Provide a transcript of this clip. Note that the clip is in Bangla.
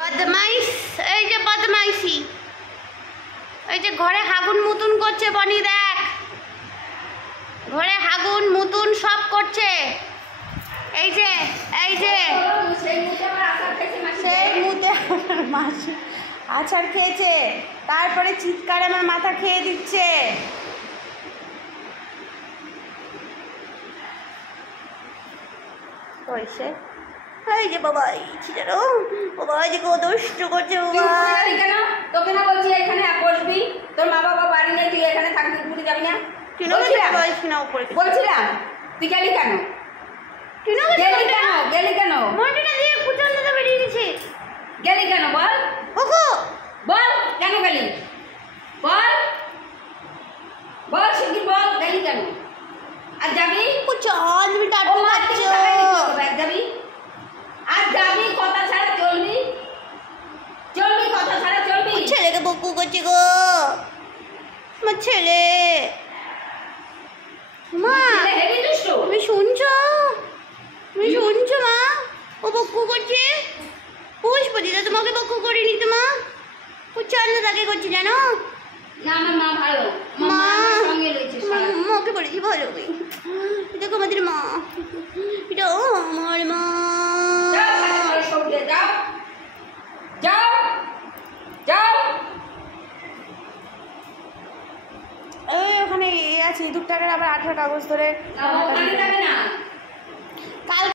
বদমাইশ, এই যে বদমাইশি, এই যে ঘরে হাগুন মুতুন করছে বনি, দেখ ঘরে হাগুন মুতুন সব করছে। এই যে সেই মুতে মাসি আছাড় খেয়েছে, তারপরে চিৎকার আমার মাথা খেয়ে দিচ্ছে। কইছে এই যে বাবা ছিলো বাবা, এই যে কত দুষ্ট করছে বাবা। কেন তোকে না বলছি এখানে বসবি, তোর মা বাবা বাড়ি নেই, তুই এখানে থাকবি, ঘুরে যাবি না? বলছিলাম তুই গেলি কেন? গেলি কেন? মনটা দিয়ে কুচালটা বেরিয়ে গেছে। গেলি কেন বল? ওগো বল কেন গেলি? বল বল শিগগির বল, গেলি কেন? আর যাবি? কুচাল তুমি টাটু খাচ্ছ। যাবি আর যাবি, কথা ছাড়া চলবি, চলবি কথা ছাড়া চলবি। ছেলেকে বকু করছে গো আমার ছেলে। মা হেবি দুষ্ট। তুমি শুনছো? তুমি শুনছো মা? ও বকু করছে। পুষ্পদিদা তোমাকে বকু করিনি তো মা, কুচাল তাকে করছে জানো? না আমার মা ভালো, মা সঙ্গে রয়েছে। মাকে বলেছি ভালো। দেখো আমাদের মা, এটা আমার মা। যাও যাও যাও। এই ওখানে আছে 2 টাকার আবার 18 কাগজ ধরে। ওখানে যাবে না।